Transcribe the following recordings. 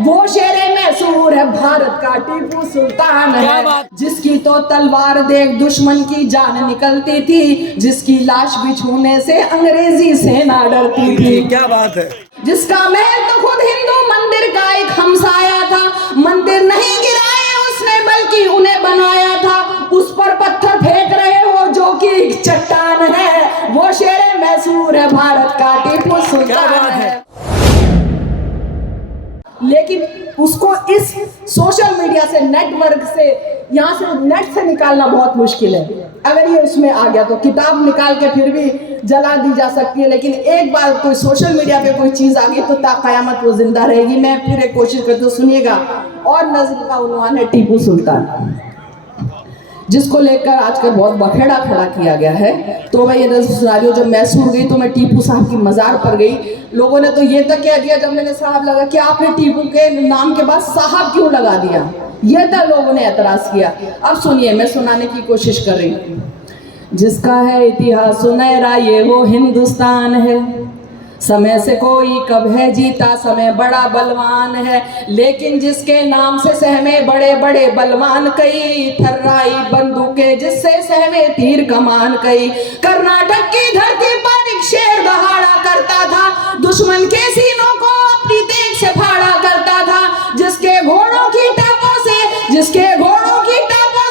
वो शेरे मैसूर है भारत का टीपू सुल्तान है, जिसकी तो तलवार देख दुश्मन की जान निकलती थी, जिसकी लाश भी छूने से अंग्रेजी सेना डरती थी। क्या बात है। जिसका महल तो खुद हिंदू मंदिर का एक हमसाया था, मंदिर नहीं गिराए उसने बल्कि उन्हें बनाया था, उस पर पत्थर फेंक रहे हो जो कि चट्टान है, वो शेरे मैसूर है भारत का टीपू सुल्तान है। लेकिन उसको इस सोशल मीडिया से, नेटवर्क से, यहाँ से नेट से निकालना बहुत मुश्किल है। अगर ये उसमें आ गया तो किताब निकाल के फिर भी जला दी जा सकती है, लेकिन एक बार कोई सोशल मीडिया पे कोई चीज आ गई तो ता कयामत वो जिंदा रहेगी। मैं फिर एक कोशिश करती हूँ, सुनिएगा। और नज़्म का उन्वान है टीपू सुल्तान, जिसको लेकर आजकल बहुत बखेड़ा खड़ा किया गया है। तो मैं ये नज़्म सुना रही हूँ। जब मैसूर गई तो मैं टीपू साहब की मज़ार पर गई, लोगों ने तो ये तक कह दिया जब मैंने साहब लगा कि आपने टीपू के नाम के बाद साहब क्यों लगा दिया, ये तक लोगों ने एतराज़ किया। अब सुनिए, मैं सुनाने की कोशिश कर रही हूँ। जिसका है इतिहास सुनहरा ये वो हिंदुस्तान है, समय से कोई कब है जीता समय बड़ा बलवान है, लेकिन जिसके नाम से सहमे बड़े बड़े बलवान कई, थर्राई बंदूकें जिससे सहमे तीर कमान कई। कर्नाटक की धरती पर एक शेर दहाड़ा करता था, दुश्मन के सीनों को अपनी तेग से फाड़ा करता था, जिसके घोड़ों की टापों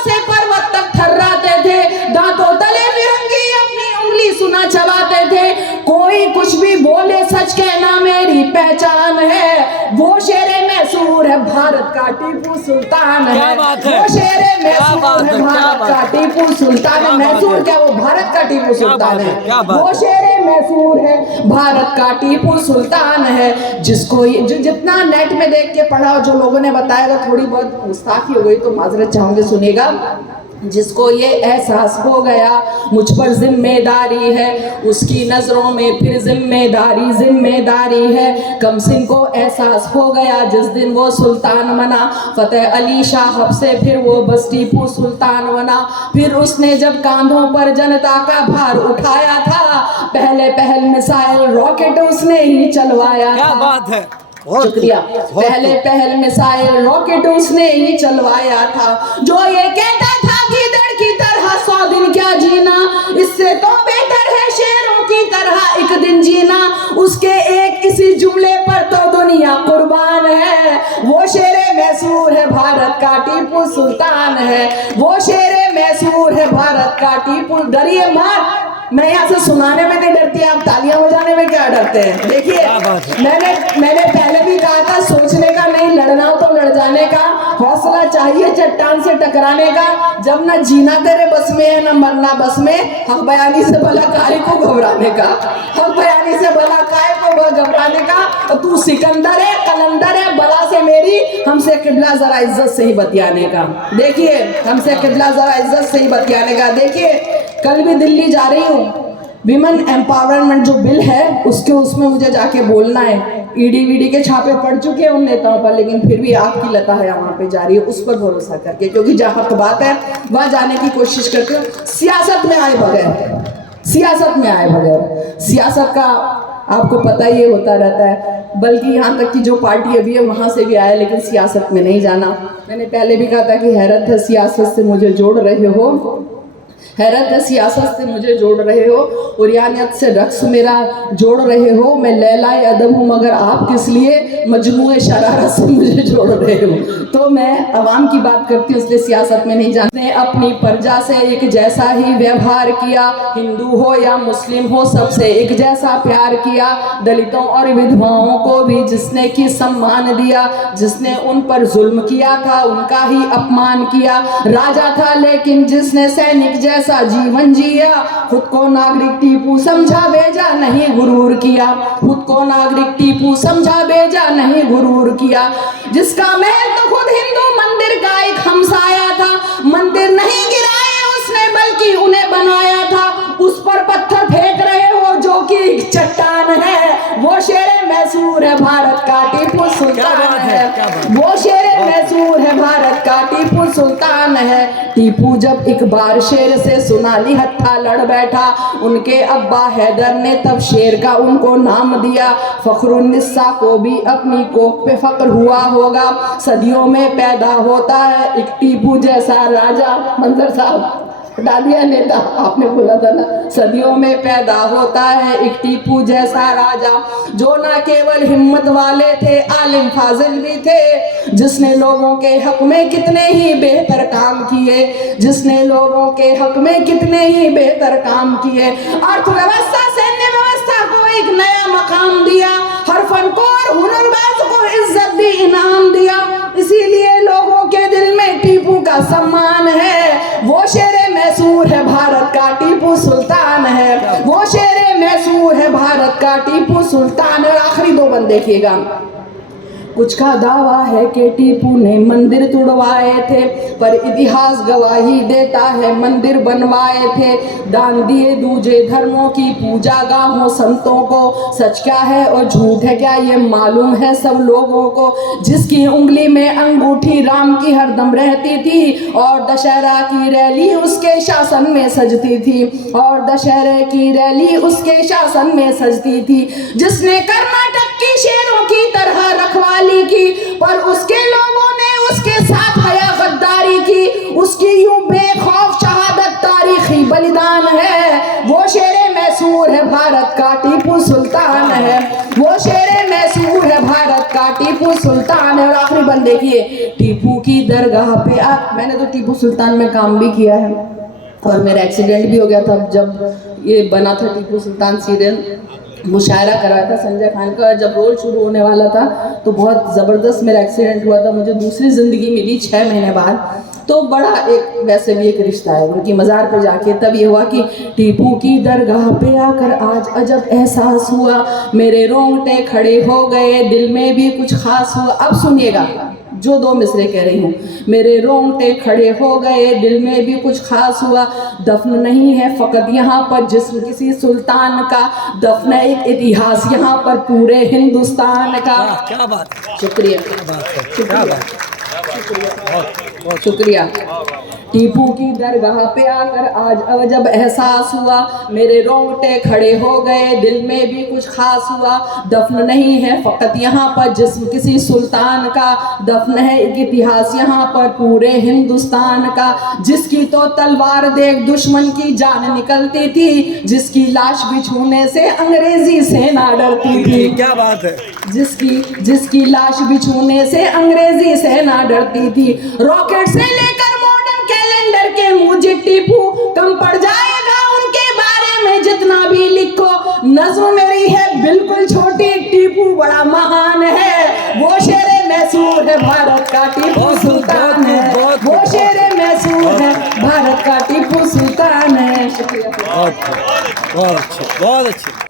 से पर्वत तक थर्राते थे, दांतों तले फिरंगी अपनी उंगली सुना चबाते थे, कोई कुछ भी बोले सच कहना मेरी पहचान है, वो शेरे मैसूर है भारत का टीपू सुल्तान है, वो शेरे मैसूर है भारत का टीपू सुल्तान है। मैसूर क्या, वो भारत का टीपू सुल्तान है, वो शेरे मैसूर है भारत का टीपू सुल्तान है। जिसको जितना नेट में देख के पढ़ा, जो लोगों ने बताया, थोड़ी बहुत गुस्ताखी हो गई तो माजरत चाहूंगी, सुनेगा। जिसको ये एहसास हो गया मुझ पर जिम्मेदारी है, उसकी नजरों में फिर जिम्मेदारी है। कमसिन को एहसास हो गया जिस दिन वो सुल्तान बना, फतेह अली शाह से फिर वो बस टीपू सुल्तान बना। फिर उसने जब कांधों पर जनता का भार उठाया था, पहल मिसाइल रॉकेट उसने ही चलवाया था। क्या बात है, शुक्रिया। पहल मिसाइल रॉकेट उसने ही चलवाया था, जो ये कहता था गीदड़ की तरह 100 दिन क्या जीना, इससे तो बेहतर है शेरों की तरह एक दिन जीना, उसके एक इसी जुमले पर तो दुनिया कुर्बान है, वो शेरे मैसूर है भारत का टीपू सुल्तान है, वो शेरे मैसूर है भारत का टीपू। डरिए मत, मैं यहाँ से सुनाने में नहीं डरती, आप तालियां बजाने में क्या डरते हैं। देखिए, मैंने पहले भी कहा था, सोचने का नहीं, लड़ना हो तो लड़ जाने का हौसला चाहिए, चट्टान से टकराने का। जब ना जीना तेरे बस में है ना मरना बस में, हक बयानी से भला काहे को घबराने का, हक बयानी से भला काहे को घबराने का। तो तू सिकंदर है, कलंदर है, बला से मेरी, हमसे किबला जरा इज्जत से ही बतियाने का। देखिए, हमसे किबला जरा इज्जत से ही बतियाने का। देखिए, कल भी दिल्ली जा रही हूँ, विमेन एम्पावरमेंट जो बिल है उसमें मुझे जाके बोलना है। ईडी के छापे पड़ चुके हैं उन नेताओं पर, लेकिन फिर भी आपकी लता है वहाँ पे जा रही है, उस पर भरोसा करके, क्योंकि जहाँ हक बात है वहाँ जाने की कोशिश करती हूँ। सियासत में आए बगैर, सियासत का आपको पता ही होता रहता है, बल्कि यहाँ तक कि जो पार्टी अभी है वहाँ से भी आया, लेकिन सियासत में नहीं जाना। मैंने पहले भी कहा था कि हैरत है सियासत से मुझे जोड़ रहे हो, हैरत है सियासत से मुझे जोड़ रहे हो, और यानियत से रक्स मेरा जोड़ रहे हो। मैं लैलाए अदम हूँ मगर आप किस लिए मजनूए शरारत से मुझे जोड़ रहे हो। तो मैं अवाम की बात करती हूँ, इसलिए सियासत में नहीं जानते। अपनी प्रजा से एक जैसा ही व्यवहार किया, हिंदू हो या मुस्लिम हो सबसे एक जैसा प्यार किया, दलितों और विधवाओं को भी जिसने की सम्मान दिया, जिसने उन पर जुल्म किया था उनका ही अपमान किया। राजा था लेकिन जिसने सैनिक जैसा जीवन जिया, खुद को नागरिक टीपू समझा बेजा नहीं गुरूर किया, खुद को नागरिक टीपू समझा बेजा नहीं गुरूर किया। जिसका महल तो खुद हिंदू मंदिर का एक हमसाया था, मंदिर नहीं गिराए उसने बल्कि उन्हें बनाया था, उस पर पत्थर फेंक रहे हो जो कि चट्टान है, वो शेरे मैसूर है भारत का टीपू सुल्तान है। वो शेर मैसूर है भारत का टीपू सुल्तान है। टीपू जब एक बार शेर से सोनाली हत्था लड़ बैठा, उनके अब्बा हैदर ने तब शेर का उनको नाम दिया। फखरुन्निसा को भी अपनी कोख पे फक्र हुआ होगा। सदियों में पैदा होता है एक टीपू जैसा राजा। मंजर साहब डालिया नेता आपने बोला था ना, सदियों में पैदा होता है एक टीपू जैसा राजा, जो ना केवल हिम्मत वाले थे आलिम फाजिल भी थे, जिसने लोगों के हक में कितने ही बेहतर काम किए, जिसने लोगों के हक में कितने ही बेहतर काम किए। अर्थव्यवस्था सैन्य व्यवस्था को एक नया मकाम दिया, हर फन को और हुनरबाज को इज्जत दी, इनाम दिया। इसीलिए लोगों के दिल में टीपू का सम्मान है। वो शेरे मैसूर है भारत का टीपू सुल्तान है। वो शेरे मैसूर है भारत का टीपू सुल्तान है। आखिरी दो बंद देखिएगा। कुछ का दावा है कि टीपू ने मंदिर तुड़वाए थे, पर इतिहास गवाही देता है मंदिर बनवाए थे। दान दिए दूजे धर्मों की पूजा गाहों संतों को। सच क्या है और झूठ है क्या ये मालूम है सब लोगों को। जिसकी उंगली में अंगूठी राम की हरदम रहती थी, और दशहरा की रैली उसके शासन में सजती थी, और दशहरे की रैली उसके शासन में सजती थी। जिसने कर्नाटक की शेरों की तरह रखवाली की, पर उसके लोगों ने उसके साथ हया गद्दारी की। उसकी यूं बेखौफ शहादत तारीखी बलिदान है। वो शेरे मैसूर है भारत का टीपू सुल्तान है। वो शेरे मैसूर है भारत का टीपू सुल्तान है। और आखिरी बंद देखिए, टीपू की दरगाह पे मैंने तो टीपू सुल्तान में काम भी किया है, और मेरा एक्सीडेंट भी हो गया था जब ये बना था टीपू सुल्तान सीरियल। मुशायरा कराया था संजय खान का, जब रोल शुरू होने वाला था तो बहुत ज़बरदस्त मेरा एक्सीडेंट हुआ था। मुझे दूसरी ज़िंदगी मिली 6 महीने बाद। तो बड़ा एक वैसे भी एक रिश्ता है उनकी मज़ार पे जाके। तब ये हुआ कि टीपू की दरगाह पे आकर आज अजब एहसास हुआ, मेरे रोंगटे खड़े हो गए, दिल में भी कुछ खास हुआ। अब सुनिएगा जो 2 मिसरे कह रही हूँ। मेरे रोंगटे खड़े हो गए, दिल में भी कुछ खास हुआ। दफन नहीं है फ़कत यहाँ पर जिस्म किसी सुल्तान का, दफन एक इतिहास यहाँ पर पूरे हिंदुस्तान का। क्या बात है, शुक्रिया, शुक्रिया, शुक्रिया। टीपू की दरगाह पे आकर आज अब जब एहसास हुआ, मेरे रोंगटे खड़े हो गए, दिल में भी कुछ खास हुआ। दफन नहीं है फ़कत यहाँ पर जिस्म किसी सुल्तान का, दफन है एक इतिहास यहाँ पर पूरे हिंदुस्तान का। जिसकी तो तलवार देख दुश्मन की जान निकलती थी, जिसकी लाश बिछूने से अंग्रेजी सेना डरती थी। क्या बात है। जिसकी लाश बिछूने से अंग्रेजी सेना डरती थी। रॉकेट से लेकर कैलेंडर के मुझे टीपू कम पड़ जाएगा उनके बारे में जितना भी लिखो। नज़्म मेरी है बिल्कुल छोटी, टीपू बड़ा महान है। वो शेरे मैसूर है भारत का टीपू सुल्तान है। वो शेरे मैसूर है भारत का टीपू सुल्तान है। शुक्रिया। बहुत अच्छे, बहुत अच्छे।